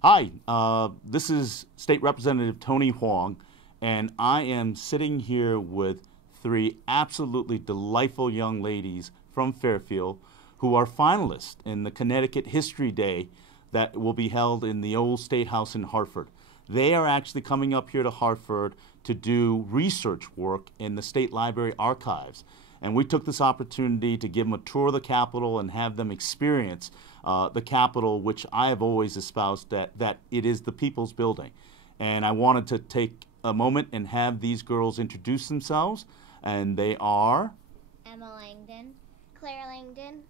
Hi, this is State Representative Tony Hwang, and I am sitting here with three absolutely delightful young ladies from Fairfield who are finalists in the Connecticut History Day that will be held in the old State House in Hartford. They are actually coming up here to Hartford to do research work in the State Library archives. And we took this opportunity to give them a tour of the Capitol and have them experience the Capitol, which I have always espoused that it is the people's building. And I wanted to take a moment and have these girls introduce themselves. And they are? Emma Langdon, Claire Langdon,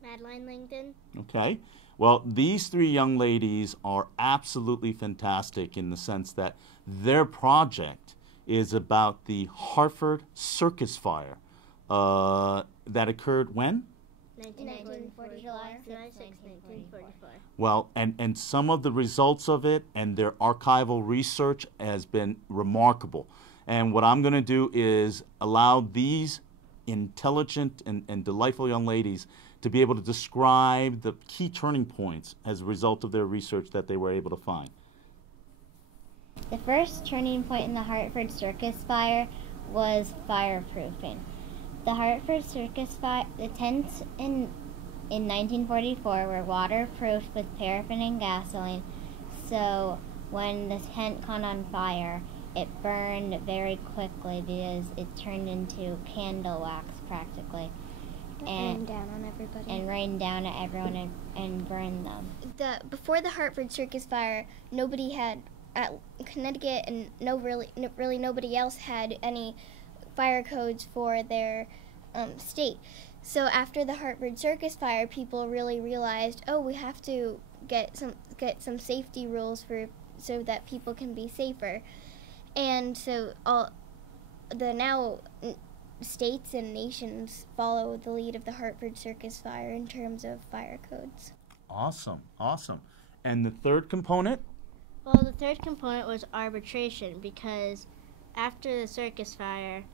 Madeline Langdon. Okay. Well, these three young ladies are absolutely fantastic in the sense that their project is about the Hartford Circus Fire that occurred when? 1940, July 6, 1944. Well, and some of the results of it and their archival research has been remarkable. And what I'm going to do is allow these intelligent and delightful young ladies to be able to describe the key turning points as a result of their research that they were able to find. The first turning point in the Hartford Circus Fire was fireproofing. The Hartford Circus Fire, the tents in 1944 were waterproofed with paraffin and gasoline, so when the tent caught on fire, it burned very quickly because it turned into candle wax practically. And rained down on everybody. And rained down at everyone and burned them. Before the Hartford Circus Fire, nobody had, at Connecticut and really nobody else had any fire codes for their state. So after the Hartford Circus Fire, people really realized, oh, we have to get some safety rules so that people can be safer. And so now states and nations follow the lead of the Hartford Circus Fire in terms of fire codes. Awesome, awesome. And the third component? Well, the third component was arbitration, because after the circus fire,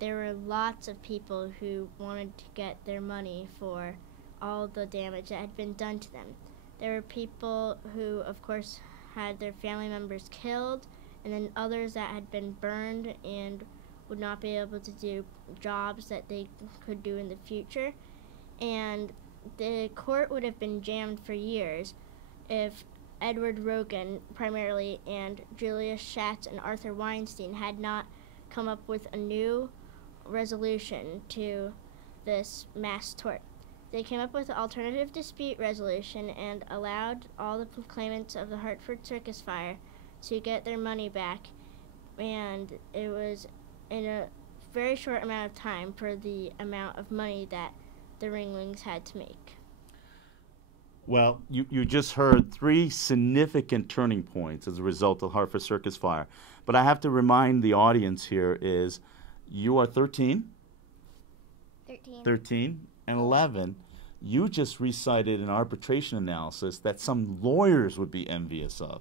there were lots of people who wanted to get their money for all the damage that had been done to them. There were people who, of course, had their family members killed, and then others that had been burned and would not be able to do jobs that they could do in the future. And the court would have been jammed for years if Edward Rogan, primarily, and Julius Schatz and Arthur Weinstein had not come up with a new resolution to this mass tort. They came up with an alternative dispute resolution and allowed all the claimants of the Hartford Circus Fire to get their money back, and it was in a very short amount of time for the amount of money that the ringlings had to make. Well, you just heard three significant turning points as a result of Hartford Circus Fire. But I have to remind the audience here is you are 13 and 11. You just recited an arbitration analysis that some lawyers would be envious of.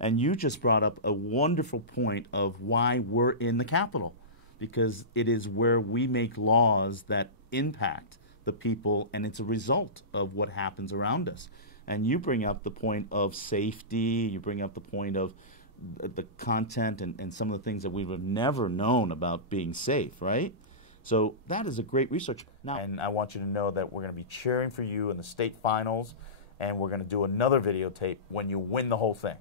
And you just brought up a wonderful point of why we're in the Capitol, because it is where we make laws that impact the people, and it's a result of what happens around us. And you bring up the point of safety, you bring up the point of the content and some of the things that we would have never known about being safe, right? So that is a great research. Now, and I want you to know that we're going to be cheering for you in the state finals, and we're going to do another videotape when you win the whole thing.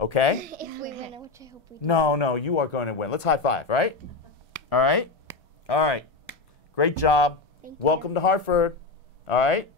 Okay? If we win it, which I hope we do. No, you are going to win. Let's high five, right? All right? All right. Great job. Thank you. Welcome to Hartford. All right?